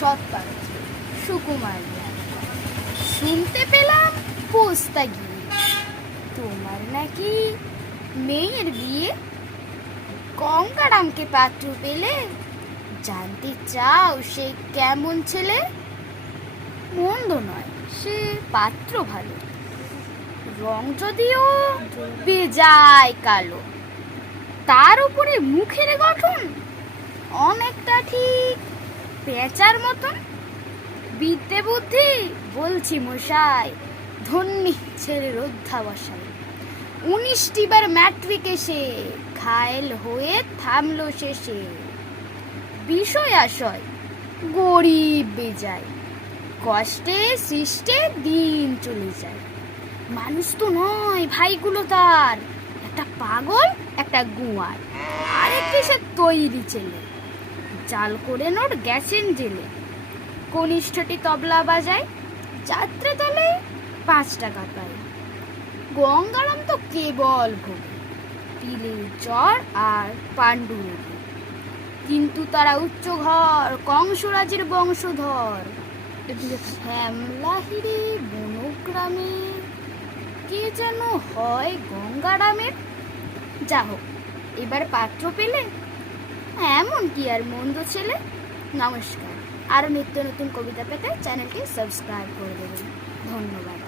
সৎপাত্র সুকুমার শুনতে পেলাম পোস্তা গিয়ে তোমার নাকি মেয়ের বিয়ে। গঙ্গারামকে পাত্র পেলে জানতে চাও সে কেমন ছেলে? মন্দ নয়, সে পাত্র ভালো, রং যদিও বেজায় কালো, তার উপরে মুখের গঠন অনেকটা ঠিক পেঁচার মতন। বিদ্যে বুদ্ধি বলছি মশাই, ধন্যী ছেলের অধ্যাবসায়। 19টি বার ম্যাট্রিকে সে ঘায়েল হয়ে থামলো শেষে। বিষয় আশয় গরিব বেজায়, কষ্টে সৃষ্টে দিন চলে যায়। মানুষ তো নয় ভাইগুলো তার, একটা পাগল একটা গুয়ার, আরেকটি সে তৈরি ছেলে। জাল করে নোট গেছেন জেলে, কনিষ্ঠটি তবলা বাজায়, যাত্রা দলে 5 টাকা পায়। গঙ্গারাম তো কেবল ভোগে পিলের জ্বর আর পাণ্ডু রোগে, কিন্তু তারা উচ্চ ঘর কংসরাজের বংশধর। শ্যামলাহিরি বনগ্রামে কে যেন হয় গঙ্গারামের। যা হোক, এবার পাত্র পেলে, এমন কি আর মন্দ ছেলে। নমস্কার। আরও নিত্য নতুন কবিতা পেতে চ্যানেলটি সাবস্ক্রাইব করে দেবেন। ধন্যবাদ।